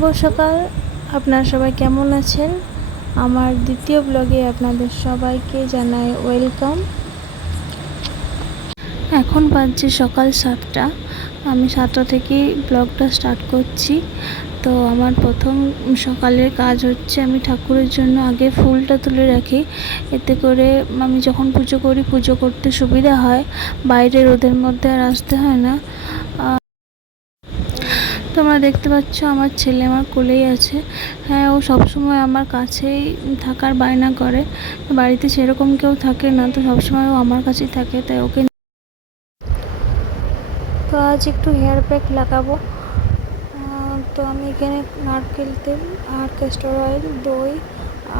শুভ সকাল। আপনারা সবাই কেমন আছেন? আমার দ্বিতীয় ব্লগে আপনাদের সবাইকে জানাই ওয়েলকাম। এখন বাজছে সকাল 7টা। আমি 7টা থেকেই ব্লগটা স্টার্ট করছি। তো আমার প্রথম সকালের কাজ হচ্ছে আমি ঠাকুরের জন্য আগে ফুলটা তুলে রাখি, এতে করে আমি যখন পুজো করি পুজো করতে সুবিধা হয়, বাইরে রোদের মধ্যে আর আসতে হয় না। তোমরা দেখতে পাচ্ছ আমার ছেলে আমার কোলেই আছে। হ্যাঁ, ও সবসময় আমার কাছেই থাকার বায়না করে। বাড়িতে সেরকম কেউ থাকে না, তো সবসময় ও আমার কাছেই থাকে, তাই ওকে। তো আজ একটু হেয়ার প্যাক লাগাবো। তো আমি এখানে নারকেল তেল আর ক্যাস্টর অয়েল, দই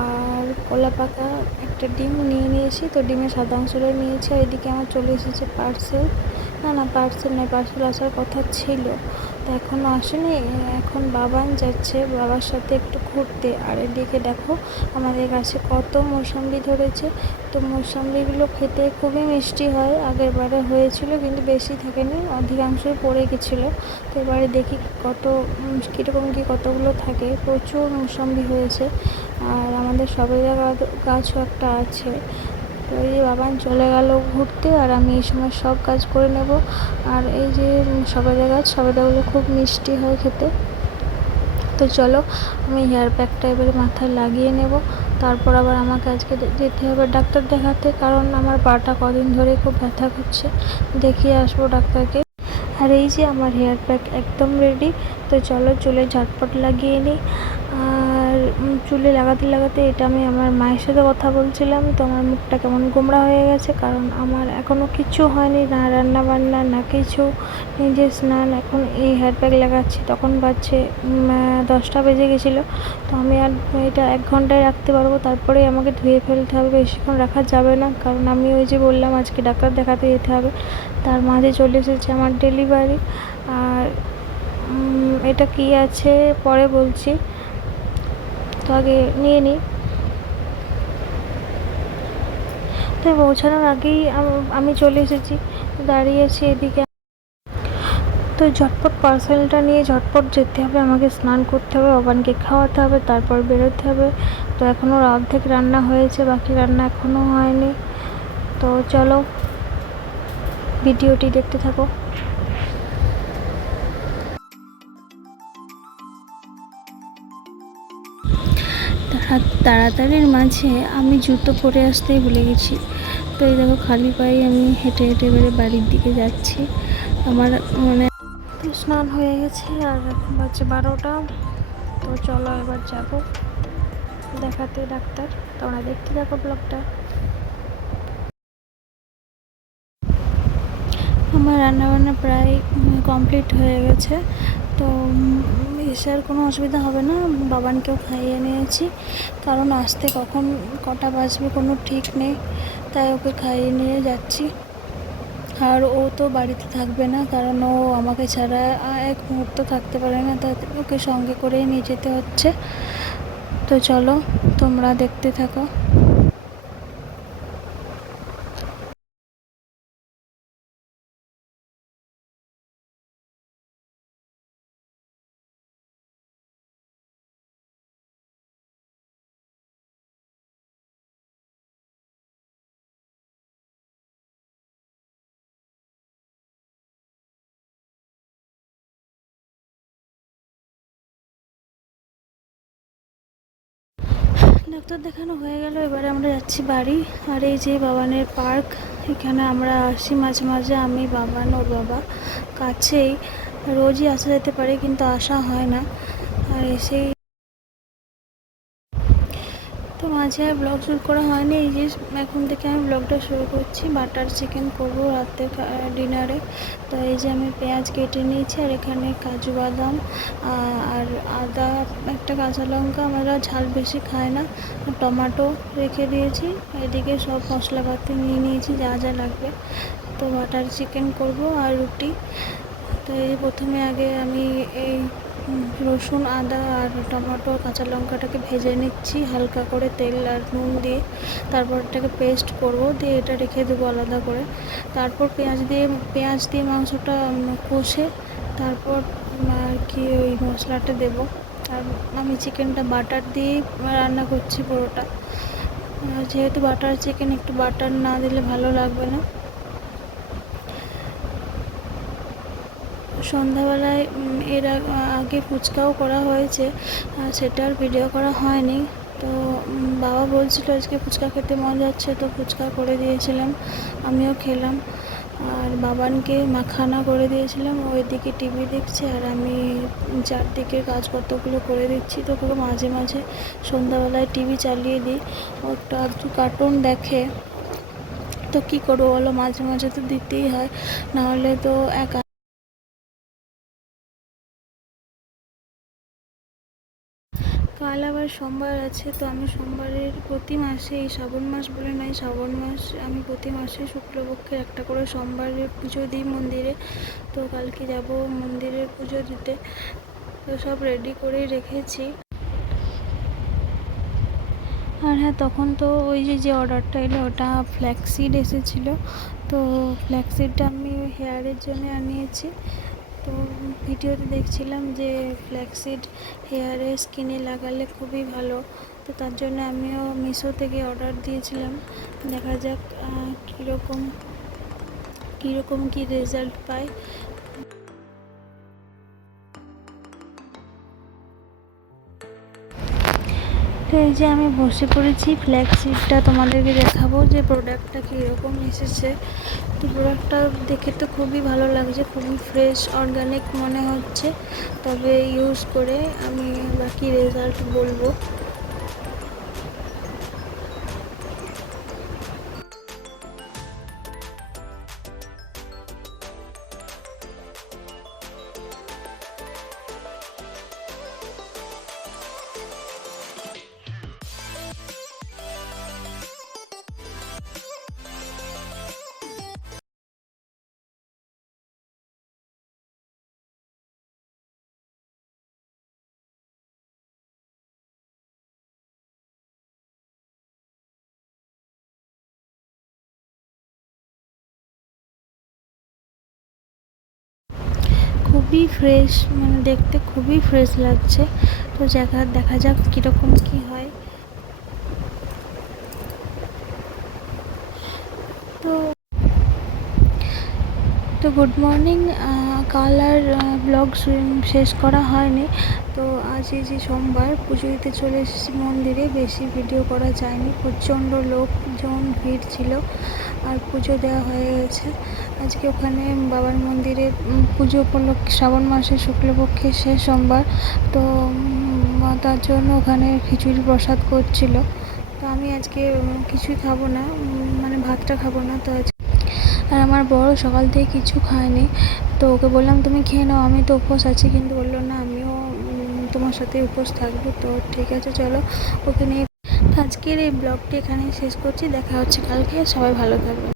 আর কলা পাকা, একটা ডিম নিয়ে নিয়েছি। তো ডিমের সাদা অংশটাই নিয়েছি। আর এদিকে আমার চলে এসেছে পার্সেল। না, পার্সেল নয়, পার্সেল আসার কথা ছিল, তো এখনও আসেনি। এখন বাবান যাচ্ছে বাবার সাথে একটু ঘুরতে। আর এদিকে দেখো আমাদের গাছে কত মৌসম্বি ধরেছে। তো মৌসম্বিগুলো খেতে খুবই মিষ্টি হয়। আগের বারে হয়েছিল কিন্তু বেশি থাকেনি, অধিকাংশই পড়ে গেছিলো। তো এবারে দেখি কীরকম কতগুলো থাকে। প্রচুর মৌসম্বি হয়েছে। আর আমাদের সবেদা গাছও একটা আছে। তো এই যে বাবান চলে গেল ঘুরতে, আর আমি এই সময় সব কাজ করে নেব। আর এই যে সবেদা গাছ, সবেদাগুলো খুব মিষ্টি হয় খেতে। তো চলো আমি হেয়ার প্যাকটা এবারে মাথায় লাগিয়ে নেব। তারপর আবার আমাকে আজকে যেতে হবে ডাক্তার দেখাতে, কারণ আমার পাটা কদিন ধরে খুব ব্যথা করছে। দেখিয়ে আসবো ডাক্তারকে। আর এই যে আমার হেয়ার প্যাক একদম রেডি। তো চলো চুলে ঝটপট লাগিয়ে নিই। আর চুলে লাগাতে লাগাতে এটা আমি আমার মায়ের সাথে কথা বলছিলাম। তো আমার মুখটা কেমন গোমড়া হয়ে গেছে, কারণ আমার এখনও কিছু হয়নি, না রান্না বান্না না কিছু, নিজে স্নান। এখন এই হেয়ার প্যাক লাগাচ্ছি, তখন বাজছে 10টা বেজে গেছিলো। তো আমি আর এটা 1 ঘন্টায় রাখতে পারবো, তারপরেই আমাকে ধুয়ে ফেলতে হবে, বেশিক্ষণ রাখা যাবে না। কারণ আমি ওই যে বললাম আজকে ডাক্তার দেখাতে যেতে হবে, তার মাঝে চলে এসেছে আমার ডেলিভারি। আর এটা কি আছে পরে বলছি, তো আগে নিয়ে নিই। তো পৌঁছানোর আগেই আমি চলে এসেছি, দাঁড়িয়েছি এদিকে। তো ঝটপট পার্সেলটা নিয়ে ঝটপট যেতে হবে, আমাকে স্নান করতে হবে, বাবানকে খাওয়াতে হবে, তারপর বেরোতে হবে। তো এখনও অর্ধেক রান্না হয়েছে, বাকি রান্না এখনও হয়নি। তো চলো ভিডিওটি দেখতে থাকো। তাড়াতাড়ির মাঝে আমি জুতো পরে আসতেই ভুলে গেছি। তো এই দেখো খালি পায়ে আমি হেঁটে হেঁটে এবারে বাড়ির দিকে যাচ্ছি। আমার স্নান হয়ে গেছে, আর এখন বাজছে 12টা। তো চলো এবার যাব দেখাতে ডাক্তার। তোমরা দেখতে থাকো ব্লগটা। আমার রান্নাবান্না প্রায় কমপ্লিট হয়ে গেছে। তো এসে আর কোনো অসুবিধা হবে না। বাবানকেও খাইয়ে নিয়েছি, কারণ আসতে কখন কটা বাজবে কোনো ঠিক নেই, তাই ওকে খাইয়ে নিয়ে যাচ্ছি। আর ও তো বাড়িতে থাকবে না, কারণ ও আমাকে ছাড়া এক মুহূর্ত থাকতে পারে না, তাই ওকে সঙ্গে করেই নিয়ে যেতে হচ্ছে। তো চলো তোমরা দেখতে থাকো। ডাক্তার দেখানো হয়ে গেল, এবারে আমরা যাচ্ছি বাড়ি। আর এই যে বাবানের পার্ক, এখানে আমরা আসি মাঝে মাঝে, আমি বাবান ওর বাবা, কাছেই, রোজই আসা যেতে পারে কিন্তু আসা হয় না। আর এসেই তো মাঝে আর ব্লগ শুরু করা হয়নি। এই যে এখন থেকে আমি ব্লগটা শুরু করছি। বাটার চিকেন করবো রাতে ডিনারে। তো এই যে আমি পেঁয়াজ কেটে নিয়েছি, আর এখানে কাজু বাদাম আর আদা, একটা কাঁচা লঙ্কা, আমরা ঝাল বেশি খাই না, আর টমেটো রেখে দিয়েছি। এদিকে সব মশলাপাতি নিয়ে নিয়েছি যা যা লাগবে। তো বাটার চিকেন করব আর রুটি। তো এই প্রথমে আগে আমি এই রসুন, আদা আর টমেটো, কাঁচা লঙ্কাটাকে ভেজে নিচ্ছি হালকা করে তেল আর নুন দিয়ে। তারপর এটাকে পেস্ট করব, দিয়ে এটা রেখে দেবো আলাদা করে। তারপর পেঁয়াজ দিয়ে মাংসটা কষে তারপর আর কি ওই মশলাটা দেবো। আর আমি চিকেনটা বাটার দিয়েই রান্না করছি পুরোটা, যেহেতু বাটার চিকেন, একটু বাটার না দিলে ভালো লাগবে না। সন্ধ্যাবেলায় এর আগে ফুচকাও করা হয়েছে, সেটার ভিডিও করা হয়নি। তো বাবা বলছিল আজকে ফুচকা খেতে মন যাচ্ছে, তো ফুচকা করে দিয়েছিলাম, আমিও খেলাম। আর বাবানকে মাখানা করে দিয়েছিলাম, ওইদিকে টিভি দেখছে আর আমি চারদিকে কাজপত্রগুলো করে দিচ্ছি। তো পুরো মাঝে মাঝে সন্ধ্যাবেলায় টিভি চালিয়ে দিই, ও একটু আধটু কার্টুন দেখে। তো কী করবো বলো, মাঝে মাঝে তো দিতেই হয়, নাহলে তো একা। কাল আবার সোমবার আছে, তো আমি সোমবারের প্রতি মাসে, এই শ্রাবণ মাস বলে নয়, শ্রাবণ মাস আমি প্রতি মাসে শুক্লপক্ষের একটা করে সোমবারের পুজো দিই মন্দিরে। তো কালকে যাব মন্দিরে পুজো দিতে, তো সব রেডি করেই রেখেছি। আর হ্যাঁ, তখন তো ওই যে অর্ডারটা এলো ওটা ফ্ল্যাক্সিড এসেছিলো, তো ফ্ল্যাক্সিডটা আমি হেয়ারের জন্য আনিয়েছি। তো ভিডিওতে দেখছিলাম যে ফ্ল্যাক্সিড হেয়ারে স্কিনে লাগালে খুবই ভালো, তো তার জন্য আমিও মিশো থেকে অর্ডার দিয়েছিলাম। দেখা যাক কীরকম কী রেজাল্ট পাই। তো এই যে আমি বসে পড়েছি, ফ্ল্যাক্সিডটা তোমাদেরকে দেখাবো যে প্রোডাক্টটা কীরকম এসেছে। তো প্রোডাক্টটা দেখে তো খুবই ভালো লাগছে, খুবই ফ্রেশ অর্গানিক মনে হচ্ছে। তবে ইউজ করে আমি বাকি রেজাল্ট বলবো। খুবই ফ্রেশ, মানে দেখতে খুবই ফ্রেশ লাগছে। তো দেখা যাক কীরকম কী হয়। তো তো গুড মর্নিং। কাল আর ব্লগ শেষ করা হয়নি। তো আজ এই যে সোমবার, পুজো দিতে চলে এসেছি মন্দিরে, বেশি ভিডিও করা যায়নি, প্রচণ্ড লোকজন ভিড় ছিল আর পুজো দেওয়া হয়ে গেছে। আজকে ওখানে বাবার মন্দিরে পুজো উপলক্ষে শ্রাবণ মাসের শুক্লপক্ষের শেষ সোমবার, তো তার জন্য ওখানে খিচুড়ি প্রসাদ করছিল। তো আমি আজকে কিছুই খাবো না, মানে ভাতটা খাবো না। তো আর আমার বড় সকাল থেকে কিছু খায়নি, তো ওকে বললাম তুমি খেয়ে নাও, আমি তো উপোস আছি, কিন্তু বললো না আমিও তোমার সাথে উপোস থাকবো। তো ঠিক আছে চলো, ওকে নিয়ে আজকের এই ব্লগটি এখানেই শেষ করছি। দেখা হচ্ছে কালকে, সবাই ভালো থাকবে।